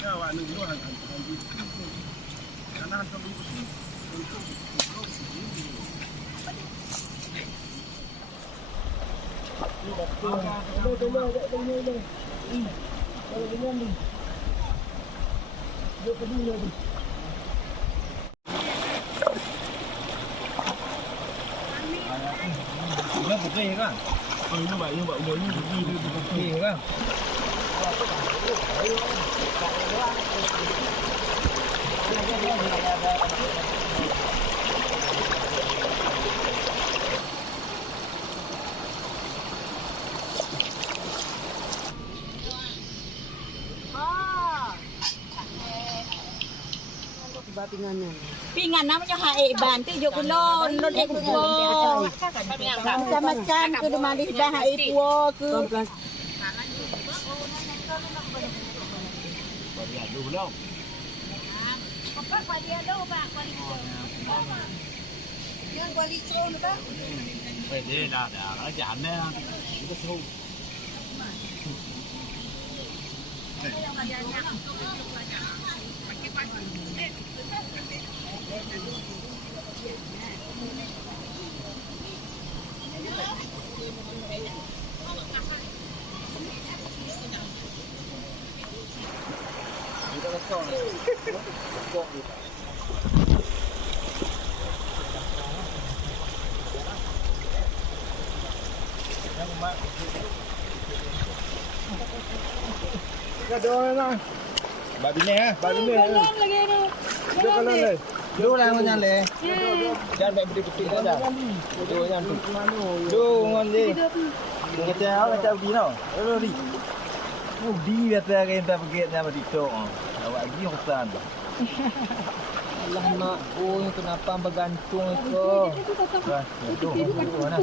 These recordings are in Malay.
Ya, wak nung lu han di. Karena han sampai itu untuk Ini putih kan? Oh ini mbak, umurnya putih kan? Pingan namanya hae bantu jo kulon non ek puo macam-macam ke rumah di dah hae puo ke Yang kuali cron tak? Dia dah jalan itu tu. Kita kosong. Kosong kita. Ada lah. Babi ni ah, babi ni. Kolon lagi ni. Dua kolon le. Dua lah macam le. Jangan baik betul-betul saja. Dua yang tu. Dua ngon le. Kita awak kata di no. Di. Oh di kata kita pergi nama TikTok. Awak di hosan. Allah mak, oh kenapa bergantung itu? Itu mana?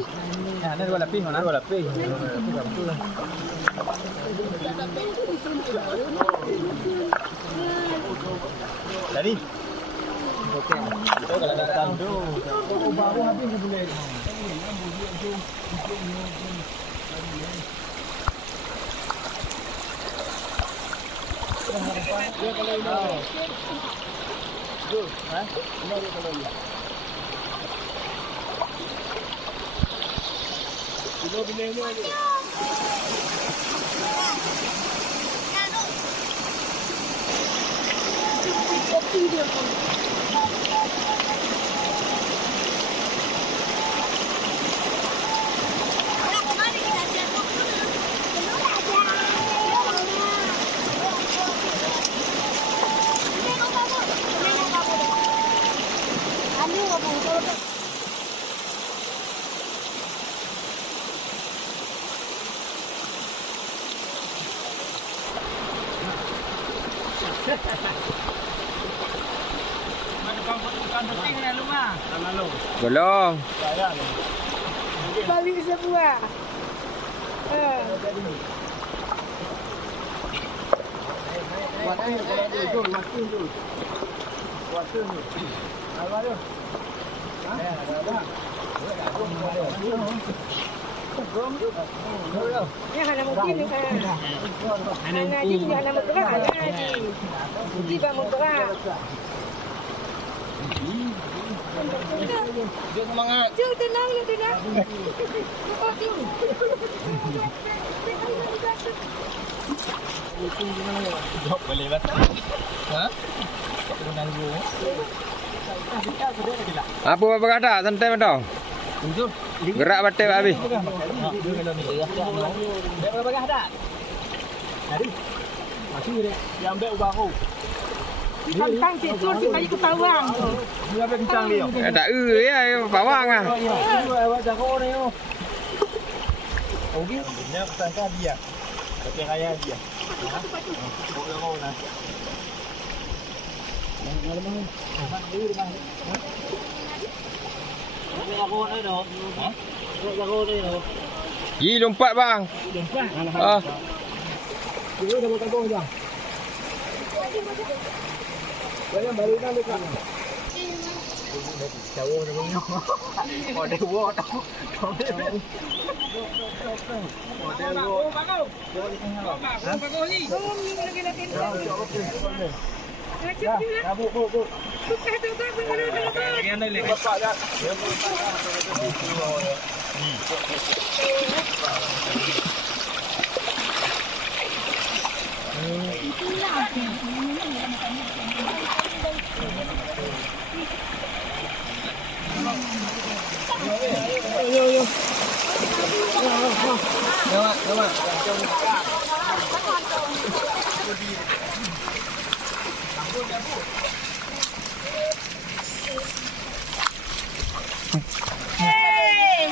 Nah, ada dua lapis, mana? Dua lapis. Tadi. Okey. Kalau datang tu, baru habis boleh. Good, ha? Ini dia kalau ni. Kita bina ni aja. Kopi dia. Golong. Balik semua. Buat ni, tu makin tu. Buat tu. Apa tu? Ha? Ada. Ya hana mungkin ni kan. Hana ji hana mutera hana ji. Ji ba mutera. Dia semangat. Jom tenang ya tenang. Oh jom. Jom boleh bat. Ha? Tenang dulu. Apa kata santai betul? Gerak batik habis. Dia berapa dah? Hari. Masih dia. Dia ambil baru. Kentang cecur si bagi ketawang. Dia ambil kencang dia. Tak ya, bawang ah. Awak jago ni. Okey. Dia sangka dia. Tapi raya dia. Kau jago nah. Ji lompat bang. Ah. Dia dah mau tabung je. Jangan balik dah dekat. Jauh dah punya. Model buat. Model buat.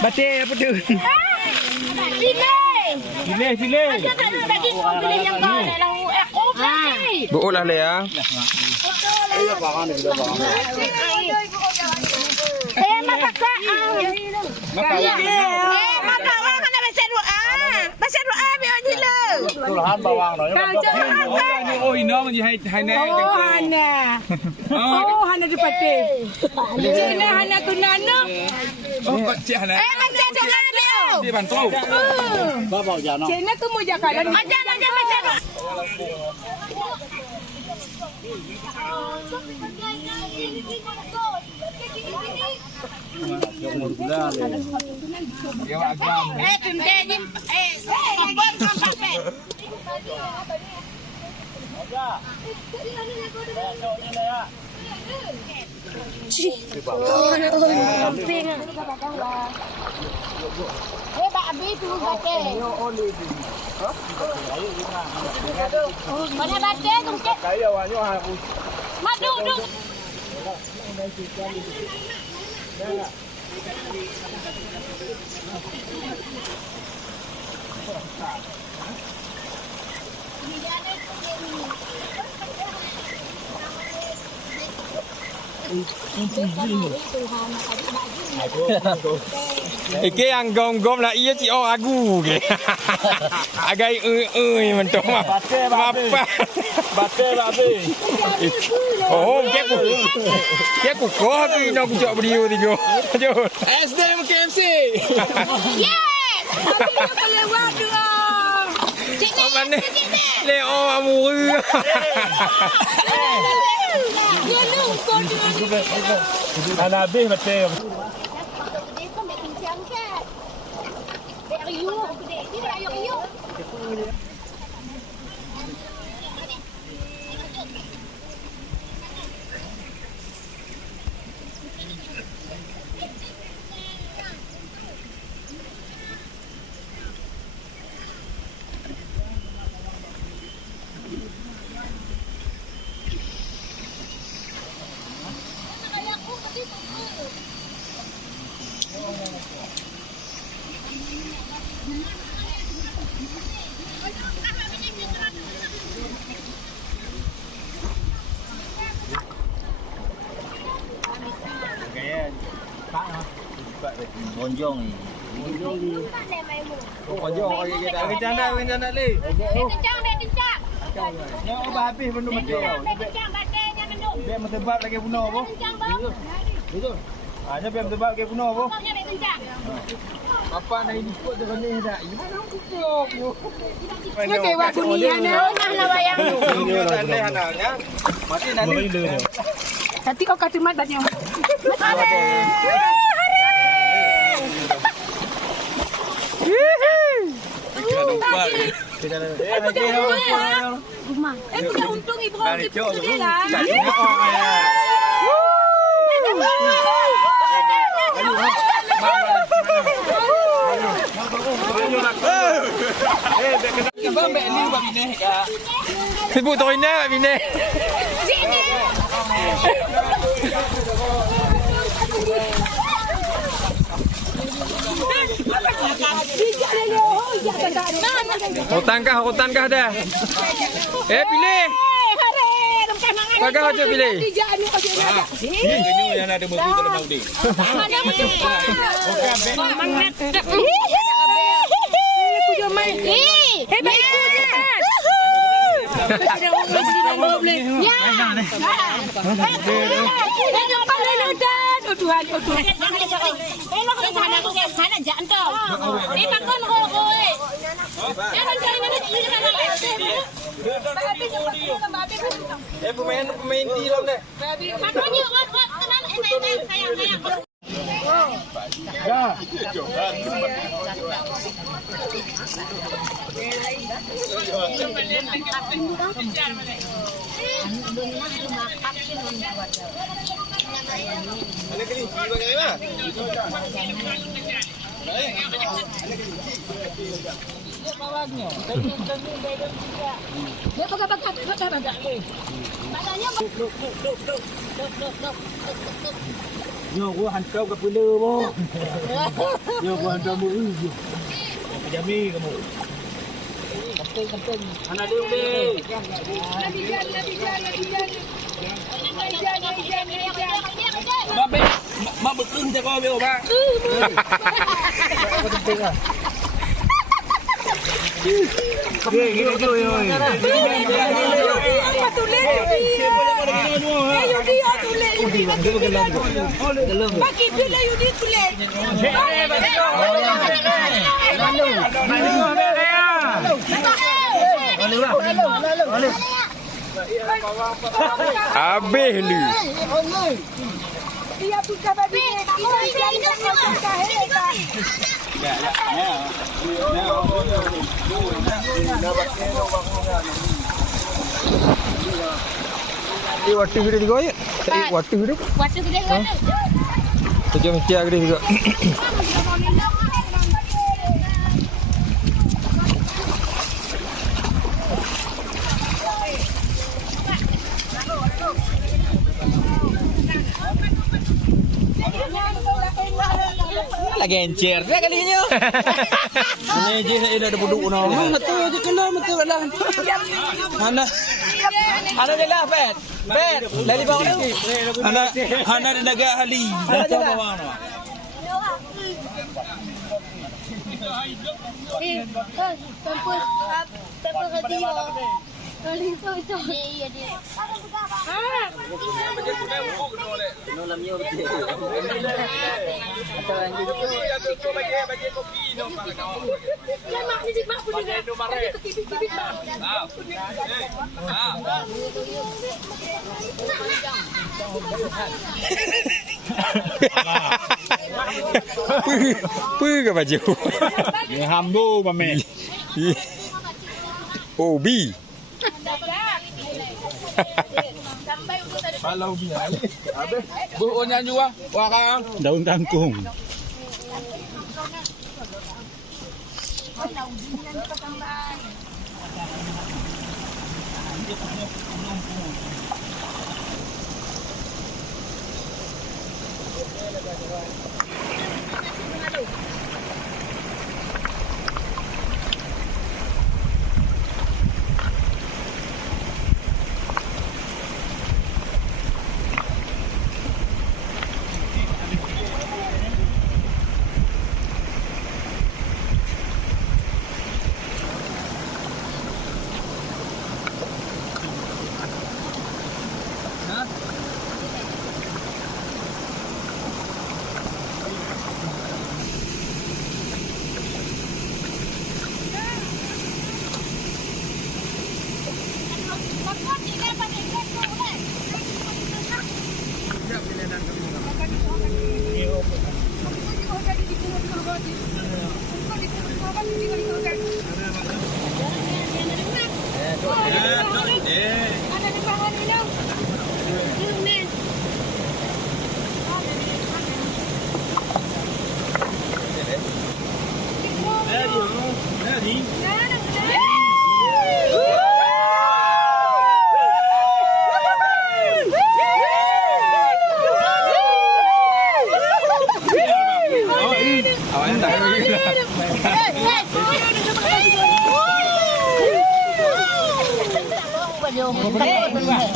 Batik apa tu? Pilih. Buo lah le ya. Tulahan bawang no. Oh ino man hai ne. Hana di pati. Sini hana kunano. Oh cik hana. Macam jangan dia. Dia bantu. Bawa jano. Sini tu mau jakalan. Macam. Dia agam. Tundekin. Abi tu baca. Mana baca tu cik? Saya awaknya aku. Madu duk. Ike yang gom lah iya ci oh agu ke. Agai mentok mah. Bate. Oh, ke ku ko ki no ku jok beriu tigo. Jo. SDM KFC. Yes. Aku lewat dua. Apa ni? Leo amu. Dia nunggu dia. Ana habis bate. Bonjong ni. Bonjong kita rencana le. Kencang. Yang ubah habis benda macam. Kencang batenya mendung. Biar mentebak lagi bunuh apa? Kencang bang. Betul. Hanya biar mentebak lagi bunuh apa? Pokoknya dia kencang. Apa nak ikut dengan ni dah? Gimana kutuk you? Ni dewa dunia nah wayang tu. Ini tanda hananya. Mati nanti. Tapi kau kata mat banyak. Punya untung ibu kau tu dia lah. Sibuk toy na bine. Hutan kah dah. Pilih. Kagak aja pilih. Ini yang ada buku dalam audi. Tuhan. Pemain di dalam deh. Ada kelinci bagaimana? Nyo gua hantar ke pula mo. Nyo gua hantar mu. Jami kamu. Kampung. Anak dia ni. Mak betul je kau beo ba. Gini tu yo. Bagi bila Yudi tulis. Habis lu. Dia buka babi. Waktu gede juga ya. Waktu gede. Waktu gede kan. Macam mesti gede juga. Lagi encer dia kalinya. Ini je saya dah duduk no. Betul je kelam betul lah. Ana je lah bet. Bet. Lali bawah ni. Hana dia naga hali. Dah bawa no. Tempat radio. Itu. Iya dia. Ke baju. Dia hambu mame. Obi. Kalau biar. Habis. Bu nyanyi wah. Wah kang. Daun kangkung.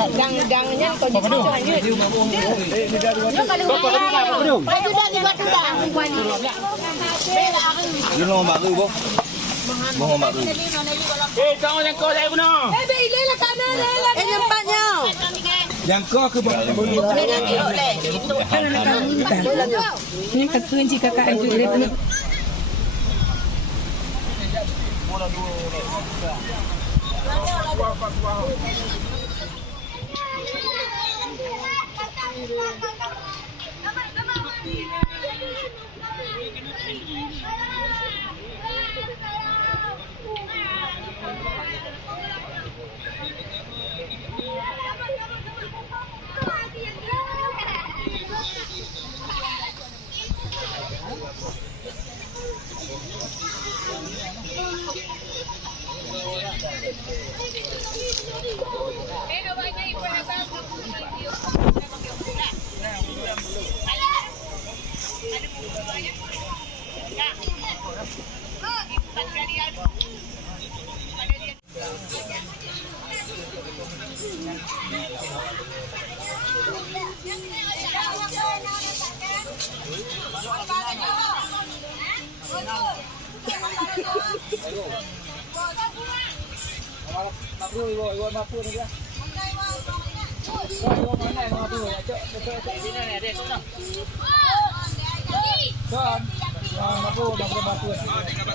Gang-gangnya kau di sana aja. Yo kalau baju dah di batu dah. Dia mau malu boh. Mau malu. Jangan yang kau saya guna. Ile lah kana le. Nyempatnya. Yang kau ke bawah bunyi. Ini ketuin si kakak itu dia John, mampu.